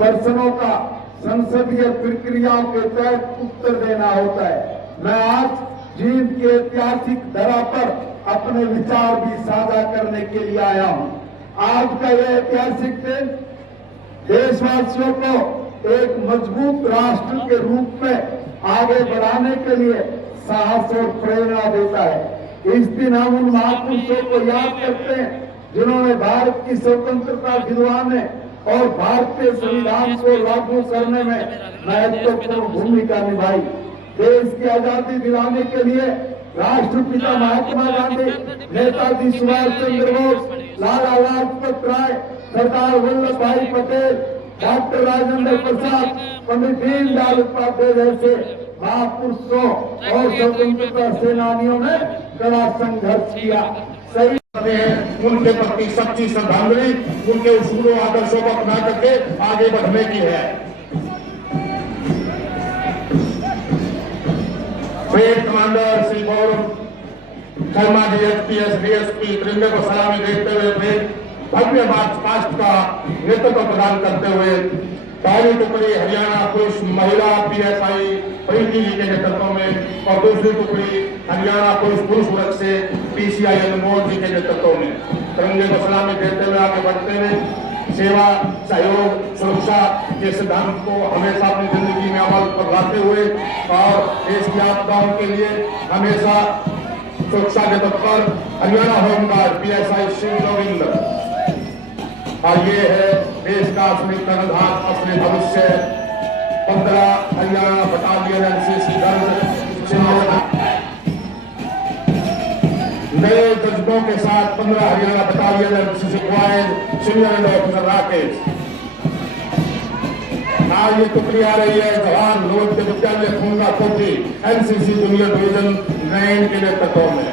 दर्शनों का संसदीय प्रक्रियाओं के तहत उत्तर देना होता है। मैं आज जींद के ऐतिहासिक धरा पर अपने विचार भी साझा करने के लिए आया हूं। आज का यह ऐतिहासिक दिन देशवासियों को एक मजबूत राष्ट्र के रूप में आगे बढ़ाने के लिए साहस और प्रेरणा देता है। इस दिन हम उन महापुरुषों को याद करते हैं जिन्होंने भारत की स्वतंत्रता दिलवाने और भारतीय संविधान को लागू करने में महत्वपूर्ण भूमिका निभाई। देश की आजादी दिलाने के लिए राष्ट्रपिता महात्मा गांधी, नेताजी सुभाष चंद्र बोस, लाला लाजपत राय, सरदार वल्लभ भाई पटेल, डॉक्टर राजेंद्र प्रसाद, पंडित दीनदयाल उपाध्याय जैसे महापुरुषों और स्वतंत्रता सेनानियों ने कड़ा संघर्ष किया। सही उनके प्रति सच्ची श्रद्धांजलि, उनके उसूलों आदर्शों को अपना करके आगे बढ़ने की है। Brigade commander Shri Gaurav Sharma ji SPS DSP तिरंगे को सलामी देते हुए भव्य मार्च पास्ट का नेतृत्व प्रदान करते हुए पहली टुकड़ी हरियाणा पुरुष महिला पीएसआई प्रीति जी के नेतृत्व में और दूसरी टुकड़ी हरियाणा पुरुष वर्ग से पीसीआई अनमोल जी के नेतृत्व में तिरंगे को सलामी देते हुए आगे बढ़ते हुए सेवा, सहयोग, सुरक्षा के सिद्धांत को हमेशा अपनी जिंदगी में अमल पर लाते हुए और देश की आपदाओं के लिए हमेशा सुरक्षा के तत्पर हरियाणा होमगार्ड पीएसआई श्री गोविंद। और ये है देश का असली कर्णधार, असली भविष्य 15 हरियाणा बटालियन एनसीसी दल नए जज्बों के साथ 15 हरियाणा बटालियन एनसीसी क्वाइड सीनियर ऑफिसर राकेश। आज ये टुकड़ी आ रही है जवाहर नवोदय विद्यालय खूंगा कोठी एनसीसी जूनियर डिवीजन 9 के नेतृत्व में।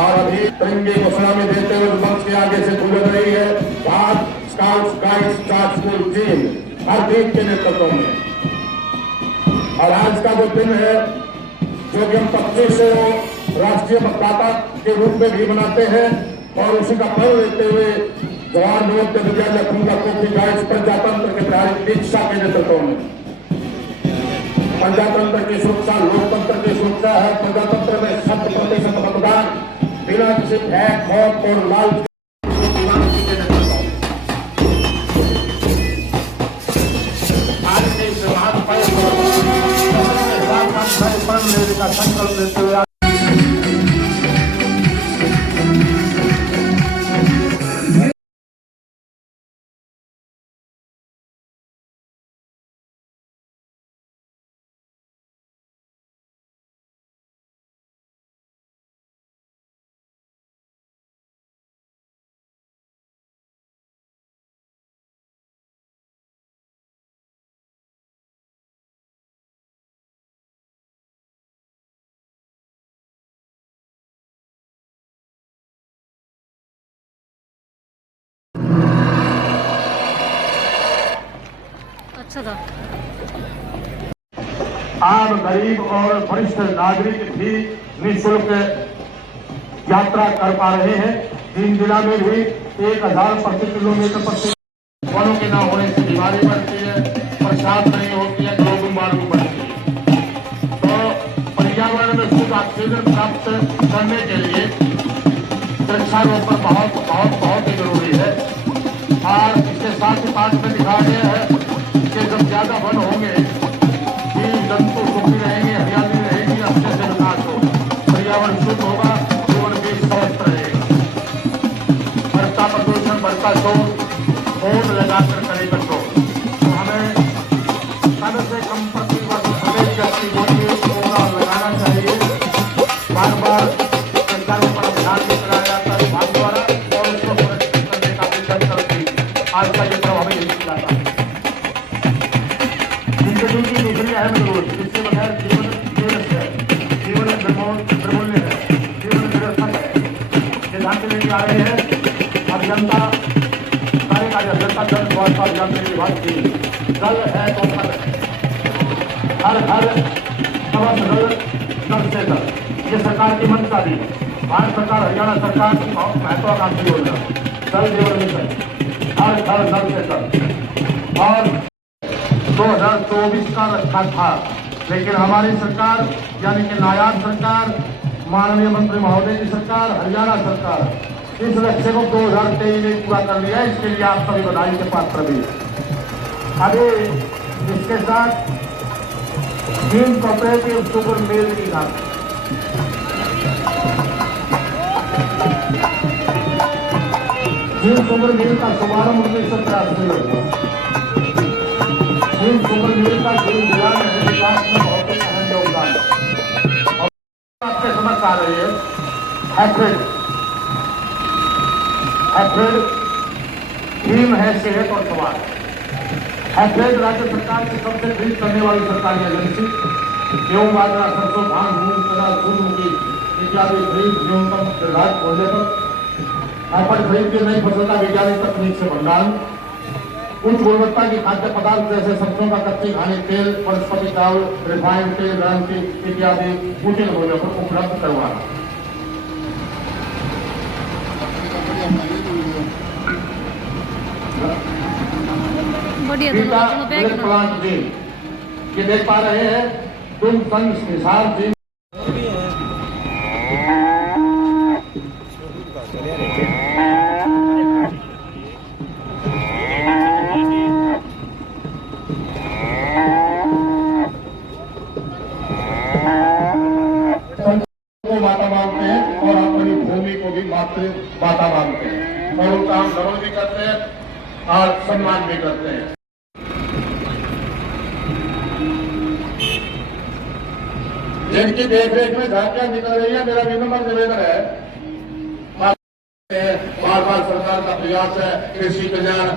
और अभी तिरंगे को सलामी देते हुए मंच के आगे से गुजर रही है Bharat scouts guides staff school team Hardeep के नेतृत्व में। और आज का जो दिन है जो कि हम 25 राष्ट्रीय मतदाता के रूप में भी मनाते हैं और उसी का पर्व लेते हुए जवाहर नवोदय विद्यालय खूंगा कोठी गाइड्स प्रजातंत्र के प्रहरी दीक्षा के नेतृत्व में। प्रजातंत्र की सुरक्षा लोकतंत्र की सुरक्षा है। प्रजातंत्र में 100% मतदान बिना किसी भय खौफ और लालच का संकल्प लेते हुए आम गरीब और वरिष्ठ नागरिक भी निःशुल्क यात्रा कर पा रहे हैं। जींद जिला में भी 1000 प्रति किलोमीटर प्रति वनों के न होने से बीमारी बढ़ती है, बरसात नहीं होती है, ग्लोबल वार्मिंग बढ़ती है। तो पर्यावरण में शुद्ध ऑक्सीजन प्राप्त करने के लिए वृक्षारोपण बहुत बहुत बहुत ही जरूरी है। और इसके साथ ही पाठ में दिखाया गया है कि जब ज्यादा वन होंगे जीव जंतु सुखी रहेंगे, हरियाली रहेगी, अच्छे से विकास हो, पर्यावरण शुद्ध होगा, जीवन भी स्वस्थ रहेगा। बढ़ता प्रदूषण, बढ़ता शोर, फोन लगाकर करेगा तो हमें कम से कम प्रति वर्ष प्रदेश व्यक्ति को लगाना चाहिए। बार बार सरकारों पर ध्यान भी कराया जाता है विभाग द्वारा और उसको सुरक्षित करने का भी जन आज का ये प्रभाव यही दिखाता है। जिंदगी दूसरी अहम जरूरत इसके बगैर जीवन निर्मूल्य है, जीवन निरर्थक है। सिद्धांत लेके आ रहे हैं अभियंता कार्यकारी अभियंता जन स्वास्थ्य अभियंत्रिकी विभाग की जल है तो हर घर जल से जल, ये सरकार की मंशा थी। भारत सरकार हरियाणा सरकार की बहुत महत्वाकांक्षी योजना जल जीवन मिशन हर घर नल से जल। और 2024 का रखा था, लेकिन हमारी सरकार यानी कि नायाब सरकार, माननीय मंत्री महोदय की सरकार, हरियाणा सरकार इस लक्ष्य को 2023 में पूरा कर लिया। इसके लिए आप सभी बधाई के पात्र भी। अभी इसके साथ भीम कोऑपरेटिव शुगर मिल की बात, भीम शुगर मिल का शुभारंभ 1983 में हुआ। भीम शुगर मिल का भीम जिला में विकास में बहुत ही अहम योगदान है। आपके समझ आ रही है हाइब्रिड भीम है सेहत और समाज। हाइब्रिड राज्य सरकार की सबसे खरीद करने वाली सरकारी एजेंसी गेहूं, बाजरा, सरसों, धान, मूंग, चना, सूरजमुखी इत्यादि खरीद न्यूनतम निर्धारित मूल्य पर हाइब्रिड खरीद की नई फसल का वैज्ञानिक तकनीक से भंडारण, उच्च गुणवत्ता की खाद्य पदार्थ जैसे सरसों का कच्ची घानी तेल, वनस्पति चावल, रिफाइंड तेल, गर्म तेल इत्यादि उचित मूल्य पर उपलब्ध करवाना। प्लांट ड्रीम ये देख पा रहे हैं तुम संसार ड्रीम माता मानते हैं और अपनी भूमि को भी मातृ माता मानते हैं और उनका हम नमन भी करते हैं और सम्मान भी करते हैं। जिनकी देखरेख में झांकियां निकल रही है, मेरा विनम्र निवेदन है, बार बार सरकार का प्रयास है कृषि कल्याण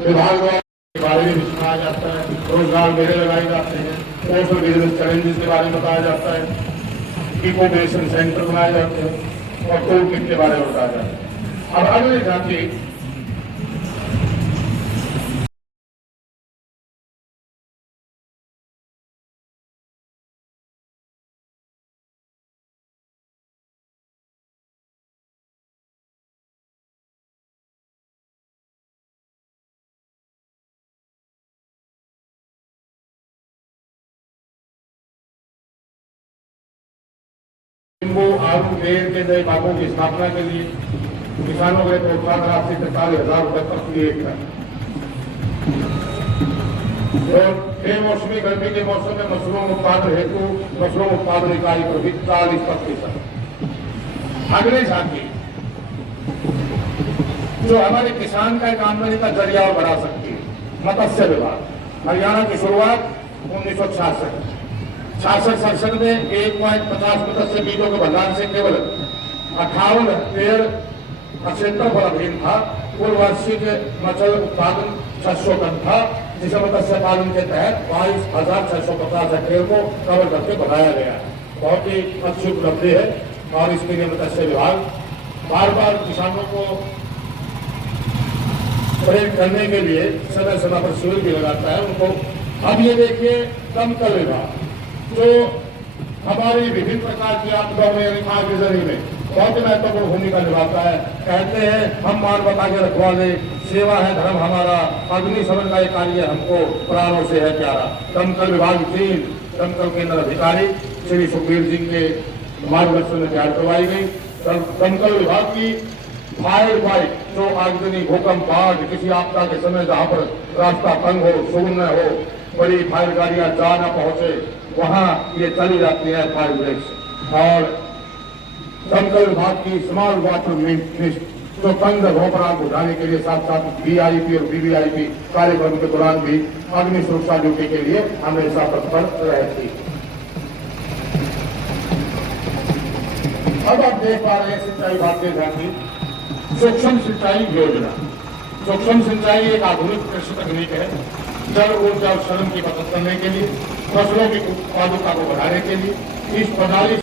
विभाग द्वारा के बारे में भी सुनाया जाता है, रोजगार मेले लगाए जाते हैं, सोशल बिजनेस चैलेंजेस के बारे में बताया जाता है, इकोनोवेशन सेंटर बनाए जाते हैं और टूल किट के बारे में बताया जाता है। अब अगली झांकी आलू बेर के नए बागों की स्थापना के लिए किसानों के प्रोत्साहन राशि 43,000 रुपए प्रति एकड़ और बेमौसमी गर्मी के मौसम में मशरूम उत्पादन हेतु मशरूम उत्पादन इकाई पर भी 40%। अगली झांकी जो हमारे किसान का एक आमदनी का जरिया और बढ़ा सकती है, मत्स्य विभाग। हरियाणा की शुरुआत 1966-67 में 1.50 मत्स्य बीजों के भंडारण से केवल 58 हेक्टेयर क्षेत्रफल अधीन था। कुल वार्षिक मत्स्य उत्पादन 600 टन था, जिसे मत्स्य पालन के तहत 22,650 हेक्टेयर को कवर करके बढ़ाया गया। बहुत ही अच्छी उपलब्धि है और इसके लिए मत्स्य विभाग बार बार किसानों को प्रेरित करने के लिए समय समय पर शिविर भी लगाता है उनको। अब ये देखिए दमकल विभाग जो हमारी विभिन्न प्रकार की आपदाओं में आगजनी में बहुत महत्वपूर्ण भूमिका निभाता है। कहते हैं हम मानवता के रखवाले, सेवा है धर्म हमारा, अग्निशमन का कार्य हमको प्राणों से है प्यारा। दमकल विभाग 3 दमकल केंद्र अधिकारी श्री सुखबीर सिंह के मार्गदर्शन में तैयार करवाई गई। दमकल विभाग की फायर फाइट जो आगजनी, भूकंप, बाढ़, किसी आपदा के समय जहाँ पर रास्ता तंग हो, शून्य हो, बड़ी फायर गाड़ियां जा न पहुंचे, वहां ये चली जाती है फायर ब्रिगेड। और दमकल विभाग की स्मॉल वाटर मिस्ट जो तंग जगहों पर आग बुझाने के लिए साथ साथ वीआईपी और वीवीआईपी कार्यक्रम के दौरान भी अग्नि सुरक्षा ड्यूटी के लिए हमेशा तत्पर रहती। अब आप देख पा रहे हैं सिंचाई विभाग के झांकी सूक्ष्म सिंचाई योजना। सूक्ष्म सिंचाई एक आधुनिक कृषि तकनीक है जल ऊर्जा और श्रम की बचत करने के लिए, फसलों की उत्पादकता को बढ़ाने के लिए। इस प्रणाली